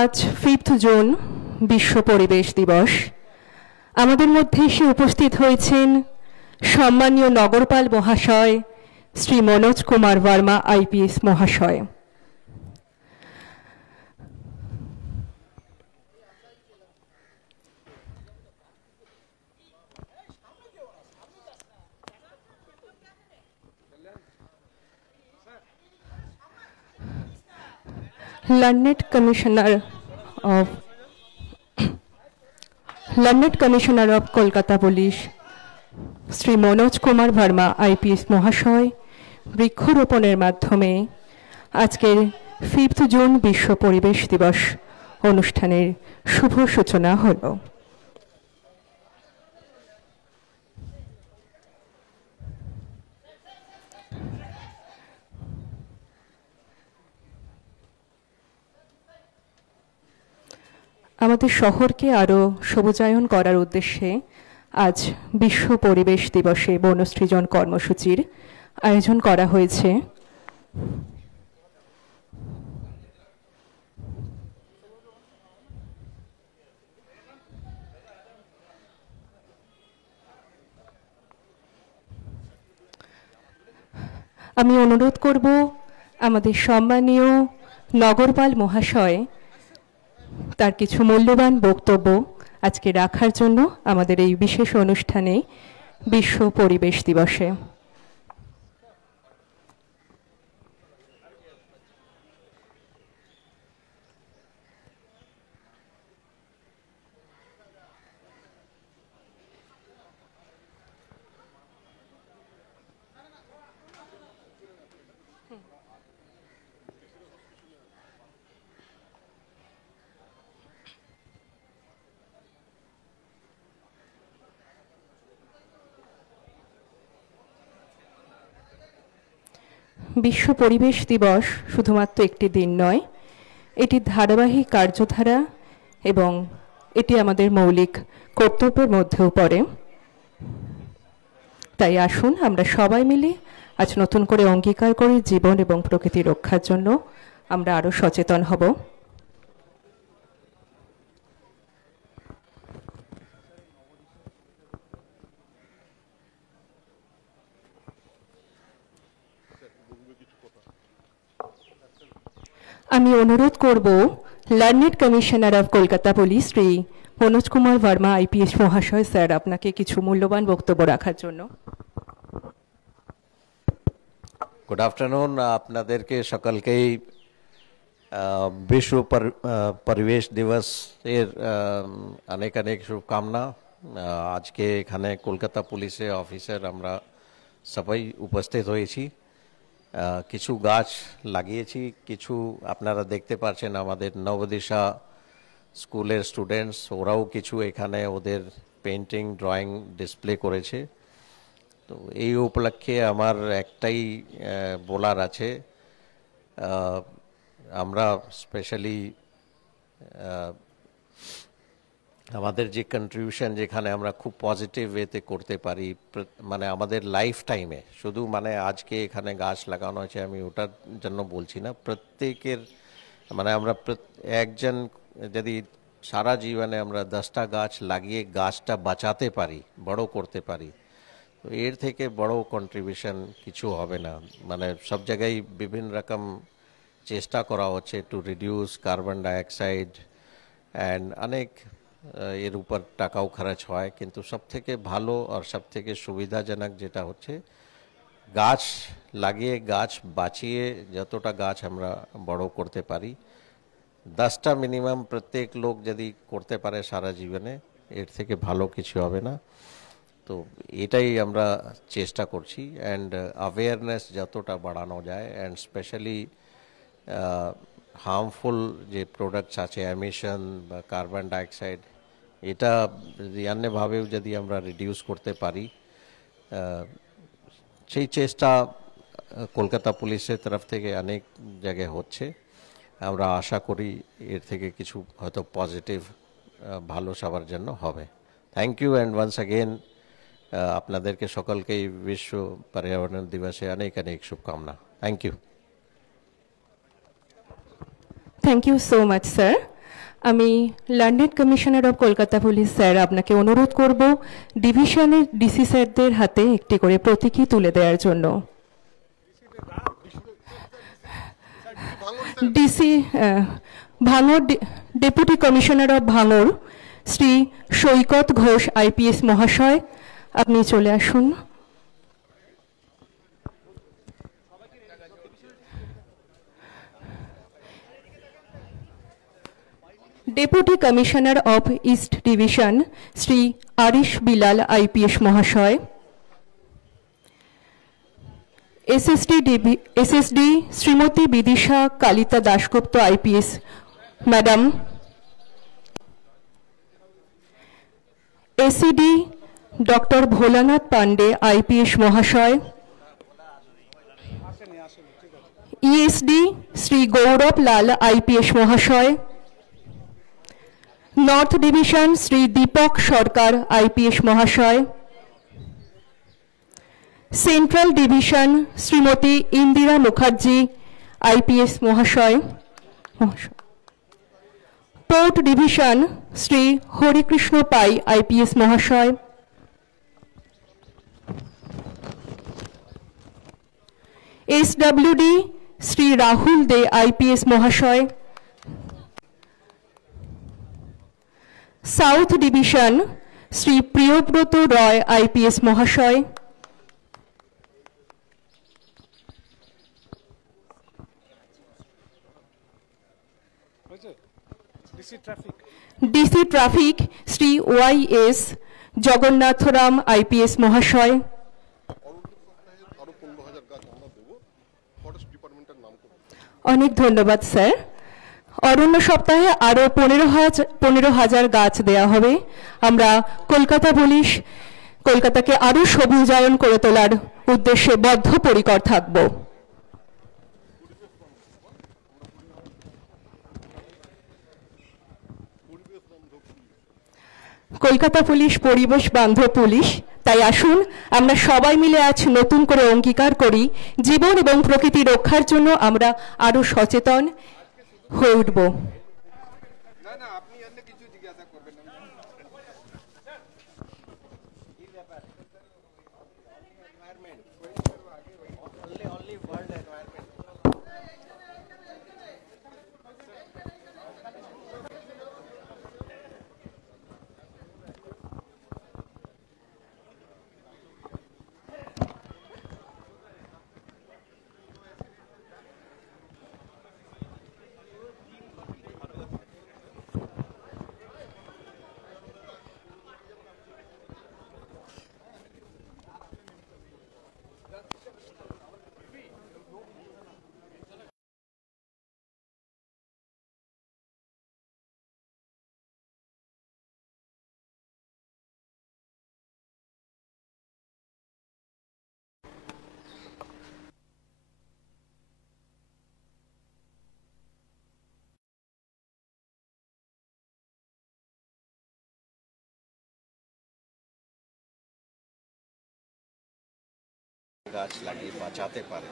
আজ 5th June বিশ্ব পরিবেশ দিবস। আমাদের মধ্যে এসে উপস্থিত হয়েছেন সম্মানীয় নগরপাল মহাশয় শ্রী মনোজ কুমার বর্মা আইপিএস মহাশয়। Learned Commissioner of Kolkata Police Shri Manoj Kumar Verma IPS মহাশয় বৃক্ষরোপণের মাধ্যমে আজকের 5th জুন বিশ্ব পরিবেশ দিবস অনুষ্ঠানের শুভ সূচনা হলো। আমাদের শহরকে আরো সবুজায়ন করার উদ্দেশ্যে আজ বিশ্ব পরিবেশ দিবসে বনসৃজন কর্মসূচির আয়োজন করা হয়েছে। আমি অনুরোধ করব আমাদের সম্মানীয় নগরপাল মহাশয় তার কিছু মূল্যবান বক্তব্য আজকে রাখার জন্য আমাদের এই বিশেষ অনুষ্ঠানে বিশ্ব পরিবেশ দিবসে। বিশ্ব পরিবেশ দিবস শুধুমাত্র একটি দিন নয়, এটি ধারাবাহিক কার্যধারা এবং এটি আমাদের মৌলিক কর্তব্যের মধ্যেও পড়ে। তাই আসুন আমরা সবাই মিলে আজ নতুন করে অঙ্গীকার করি জীবন এবং প্রকৃতি রক্ষার জন্য আমরা আরো সচেতন হব। আমি অনুরোধ করব learned commissioner of Kolkata police Shri Manoj Kumar Verma IPS মহাশয় স্যার আপনাকে কিছু মূল্যবান বক্তব্য রাখার জন্য। গুড আফটারনুন, আপনাদেরকে সকলকেই বিশ্ব পরিবেশ দিবস এর অনেক অনেক শুভকামনা। আজকে এখানে কলকাতা পুলিশের অফিসার আমরা সবাই উপস্থিত হয়েছি, কিছু গাছ লাগিয়েছি, কিছু আপনারা দেখতে পাচ্ছেন আমাদের নবদিশা স্কুলের স্টুডেন্টস ওরাও কিছু এখানে ওদের পেন্টিং ড্রয়িং ডিসপ্লে করেছে। তো এই উপলক্ষে আমার একটাই বলার আছে, আমরা স্পেশালি আমাদের যে কন্ট্রিবিউশন যেখানে আমরা খুব পজিটিভ ওয়েতে করতে পারি, মানে আমাদের লাইফ টাইমে, শুধু মানে আজকে এখানে গাছ লাগানো আছে আমি ওটার জন্য বলছি না, প্রত্যেকের মানে আমরা একজন যদি সারা জীবনে আমরা 10টা গাছ লাগিয়ে গাছটা বাঁচাতে পারি, বড় করতে পারি, তো এর থেকে বড় কন্ট্রিবিউশন কিছু হবে না। মানে সব জায়গায় বিভিন্ন রকম চেষ্টা করা হচ্ছে to reduce carbon dioxide and অনেক এর উপর টাকাও খরচ হয়, কিন্তু সব থেকে ভালো আর সব থেকে সুবিধাজনক যেটা হচ্ছে গাছ লাগিয়ে গাছ বাঁচিয়ে যতটা গাছ আমরা বড় করতে পারি, 10টা মিনিমাম প্রত্যেক লোক যদি করতে পারে সারা জীবনে, এর থেকে ভালো কিছু হবে না। তো এটাই আমরা চেষ্টা করছি অ্যান্ড অ্যাওয়ারনেস যতটা বাড়ানো যায়, অ্যান্ড স্পেশালি হার্মফুল যে প্রোডাক্টস আছে এমিশন বা কার্বন ডাইঅক্সাইড, এটা অন্যভাবেও যদি আমরা রিডিউস করতে পারি, সেই চেষ্টা কলকাতা পুলিশের তরফ থেকে অনেক জায়গায় হচ্ছে। আমরা আশা করি এর থেকে কিছু হয়তো পজিটিভ ভালো সবার জন্য হবে। Thank you and once again আপনাদেরকে সকলকেই বিশ্ব পর্যাবরণ দিবসে অনেক অনেক শুভকামনা। Thank you. Thank you so much, sir. আমি London commissioner of Kolkata police sir আপনাকে অনুরোধ করব ডিভিশনের ডিসি স্যারদের হাতে একটি করে প্রতীকী তুলে দেওয়ার জন্য। ডিসি ভাঙড়, ডেপুটি কমিশনার অফ ভাঙড় শ্রী সৈকত ঘোষ আইপিএস মহাশয়, আপনি চলে আসুন। Deputy commissioner of east division Shri Arish Bilal IPS মহাশয়, SSD Shrimati Bidisha Kalita Dasgupta IPS madam, ACD doctor Bholanath Pandey IPS মহাশয়, ইএসডি শ্রী গৌরব লাল আইপিএস মহাশয়, north division Shri Deepak Sarkar IPS মহাশয়, central division Shrimati Indira Mukherjee IPS মহাশয়, port division Shri Harikrishna Pai IPS মহাশয়, এসডব্লিউডি শ্রী রাহুল দে আইপিএস মহাশয়, south division Shri Priyabrata Roy IPS মহাশয়, ডিসি ট্রাফিক শ্রী ওয়াইএস জগন্নাথরাম আইপিএস মহাশয়, অনেক ধন্যবাদ স্যার। অরণ্য সপ্তাহে আরও 15,000 গাছ দেয়া হবে। আমরা কলকাতা পুলিশ কলকাতাকে আরও সবুজায়ন করে তোলার উদ্দেশ্যে বদ্ধপরিকর থাকব। কলকাতা পুলিশ পরিবেশ বান্ধব পুলিশ, তাই আসুন আমরা সবাই মিলে আজ নতুন করে অঙ্গীকার করি জীবন এবং প্রকৃতি রক্ষার জন্য আমরা আরও সচেতন হয়ে উঠব। গাছ লাগিয়ে বাঁচাতে পারে,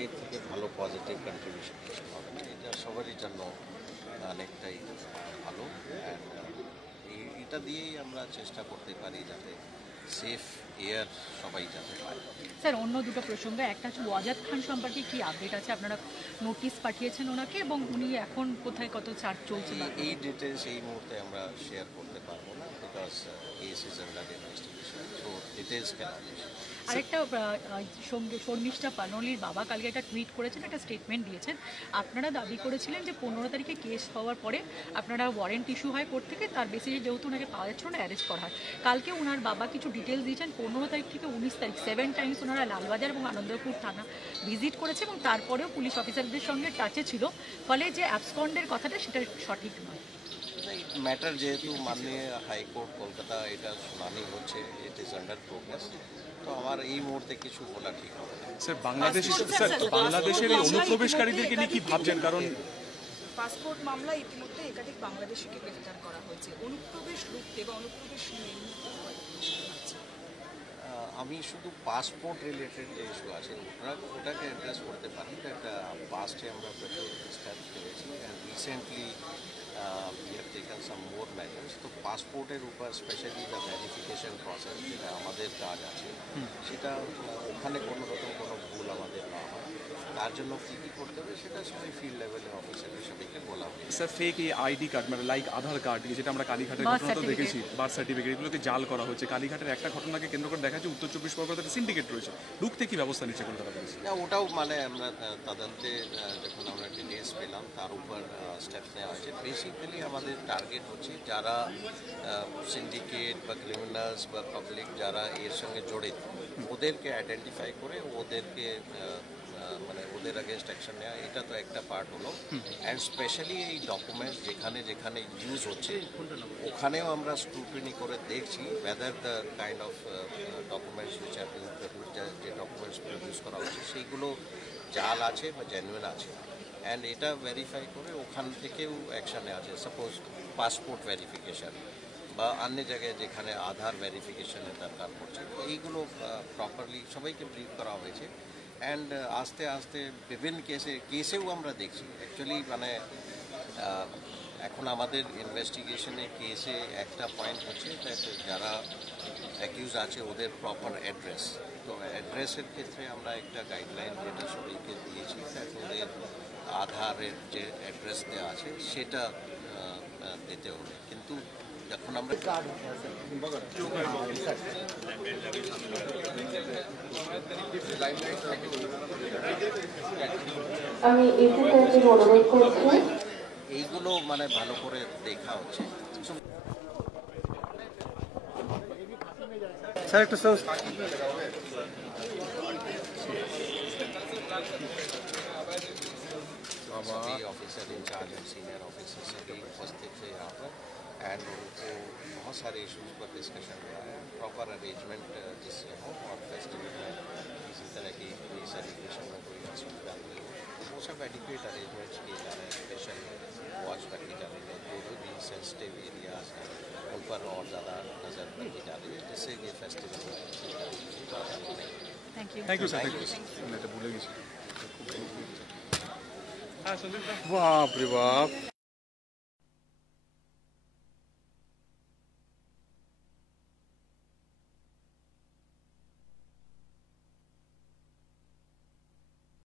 এর থেকে ভালো পজিটিভ কন্ট্রিবিউশন কিছু হবে না। এটা সবারই জন্য অনেকটাই ভালো। অ্যান্ড এটা দিয়েই আমরা চেষ্টা করতে পারি যাতে সেফ এয়ার সবাই যাতে পায়। স্যার, অন্য দুটো প্রসঙ্গ, একটা হচ্ছে ওয়াজাদ খান সম্পর্কে কি আপডেট আছে? আপনারা নোটিশ পাঠিয়েছেন ওনাকে এবং উনি এখন কোথায় কত চার্জ চলছে? এই ডিটেলস এই মুহূর্তে আমরা শেয়ার করতে পারবো না, because case is under investigation, so details cannot be share. আরেকটা সঙ্গে শর্মিষ্ঠা পানোলির বাবা কালকে একটা টুইট করেছেন, একটা স্টেটমেন্ট দিয়েছেন। আপনারা দাবি করেছিলেন যে 15 তারিখে কেস হওয়ার পরে আপনারা ওয়ারেন্ট ইস্যু হয় কোর্ট থেকে, তার বেসিসে যেহেতু ওনাকে পাওয়া যাচ্ছে না অ্যারেস্ট করা হয়। কালকে ওনার বাবা কিছু ডিটেলস দিয়েছেন, 15 তারিখ থেকে 19 তারিখ 7 টাইমস ওনারা লালবাজার এবং আনন্দপুর থানা ভিজিট করেছে এবং তারপরেও পুলিশ অফিসারদের সঙ্গে টাচে ছিল, ফলে যে অ্যাবসকন্ডের কথাটা সেটা সঠিক নয়। ম্যাটার যেহেতু মাননীয় হাইকোর্ট কলকাতা এটা শুনানি হচ্ছে, ইট ইজ আন্ডার প্রোগ্রেস, তো আমার এই মুহূর্তে কিছু বলা ঠিক হবে না। স্যার, বাংলাদেশের এই অনুপ্রবেশকারীদেরকে নিয়ে কি ভাবছেন? কারণ পাসপোর্ট মামলা ইতিমধ্যে একাধিক বাংলাদেশিকে গ্রেফতার করা হয়েছে, অনুপ্রবেশ রুখতে বা অনুপ্রবেশ আমি শুধু পাসপোর্ট রিলেটেড যে ইস্যু আছে ওটাকে অ্যাড্রেস করতে পারি। একটা পাস্টে আমরা স্টার্ট করেছি, and recently we have taken some more measures. তো পাসপোর্টের উপর স্পেশালি দ্য ভেরিফিকেশন প্রসেস যেটা আমাদের কাজ আছে সেটা ওখানে কোনো রকম কোনো ভুল আমাদের না হয় তার জন্য কী কী করতে হবে সেটা সবাই ফিল্ড লেভেলের অফিসারদের সবাইকে বলা হবে। স্যার ফেক এই আইডি কার্ড মানে লাইক আধার কার্ড যেটা আমরা কালীঘাটের Birth ঘটনা তো দেখেছি, certificate. বার্থ সার্টিফিকেট এগুলোকে জাল করা হচ্ছে। কালীঘাটের একটা ঘটনাকে কেন্দ্র করে দেখা যাচ্ছে উত্তর 24 পরগনাতে সিন্ডিকেট রয়েছে, ঢুকতে কি ব্যবস্থা নিচ্ছে কলকাতা পুলিশ? না ওটাও মানে আমরা তদন্তে যখন আমরা ডিটেলস পেলাম তার উপর স্টেপস নেওয়া হয়েছে। বেসিক্যালি আমাদের টার্গেট হচ্ছে যারা সিন্ডিকেট বা ক্রিমিনালস বা পাবলিক যারা এর সঙ্গে জড়িত ওদেরকে আইডেন্টিফাই করে ওদেরকে মানে ওদের আগেনস্ট অ্যাকশন নেওয়া, এটা তো একটা পার্ট হলো। অ্যান্ড স্পেশালি এই ডকুমেন্টস যেখানে যেখানে ইউজ হচ্ছে ওখানেও আমরা স্ক্রুটিনি করে দেখছি whether the kind of documents which are being produce, যে ডকুমেন্টস প্রডিউস করা হচ্ছে সেইগুলো জাল আছে বা জেনুইন আছে। অ্যান্ড এটা ভেরিফাই করে ওখান থেকেও অ্যাকশন নেওয়া আছে। সাপোজ পাসপোর্ট ভেরিফিকেশান বা অন্য জায়গায় যেখানে আধার ভেরিফিকেশনের দরকার পড়ছে, এইগুলো প্রপারলি সবাইকে ব্রিফ করা হয়েছে। অ্যান্ড আস্তে আস্তে বিভিন্ন কেসেও আমরা দেখছি অ্যাকচুয়ালি মানে এখন আমাদের ইনভেস্টিগেশনে কেসে একটা পয়েন্ট হচ্ছে যারা অ্যাকিউজ আছে ওদের প্রপার অ্যাড্রেস, তো অ্যাড্রেসের ক্ষেত্রে আমরা একটা গাইডলাইন যেটা সবাইকে দিয়েছি ওদের আধারের যে অ্যাড্রেস দেওয়া আছে সেটা দিতে হবে। কিন্তু যখন আমরা আমি এসএসএফ অনুরোধ করছি এইগুলো মানে ভালো করে দেখা হচ্ছে। স্যার একটু सभी officer in charge and senior officer सभी उपस्थित थे यहाँ पर एंड उनको बहुत सारे इश्यूज पर डिस्कशन हुआ है। प्रॉपर अरेंजमेंट जिससे हो और फेस्टिवल में किसी तरह की कोई सेलिब्रेशन में कोई असुविधा नहीं हो, वो सब एडिक्वेट अरेंजमेंट्स किए जा रहे हैं। स्पेशल वॉच रखी जा रही है, जो भी सेंसिटिव एरियाज हैं उन पर और ज़्यादा नज़र रखी जा रही है जिससे ये festival thank you. Thank you sir, thank you. এটা ভুলে গেছি। হ্যাঁ সন্দীপ দা। বাপ রে বাপ।